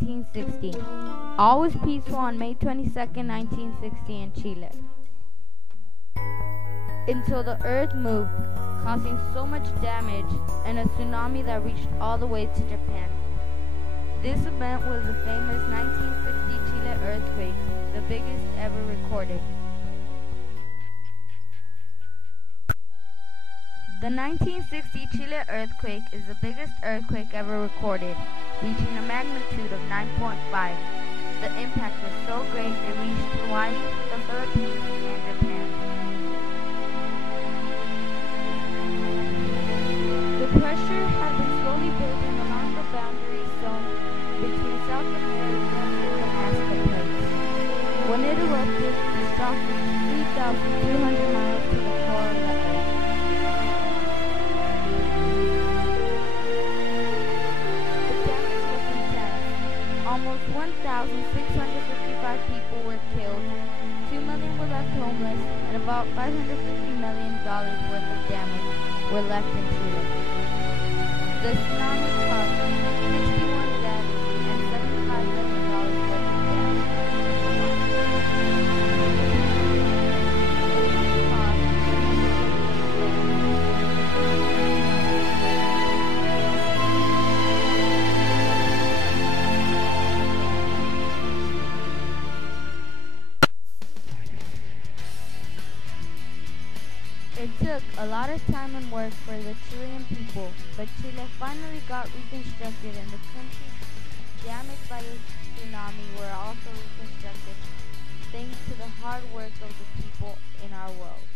1960. All was peaceful on May 22nd, 1960 in Chile. Until the earth moved, causing so much damage and a tsunami that reached all the way to Japan. This event was the famous 1960 Chile earthquake, the biggest ever recorded. The 1960 Chile earthquake is the biggest earthquake ever recorded, reaching a magnitude of 9.5. The impact was so great it reached Hawaii, the Philippines, and Japan. The pressure had been slowly building along the boundary zone between South America and the Nazca Plates. When it erupted, the shock reached 3,200 miles to the core of the Earth. The damage was intense. Almost 1,655 people were killed, 2 million were left homeless, and about $550 million worth of damage were left in Chile. The tsunami caused 61 deaths and $75 million worth of damage. It took a lot of time and work for the Chilean people, but Chile finally got reconstructed and the countries damaged by the tsunami were also reconstructed thanks to the hard work of the people in our world.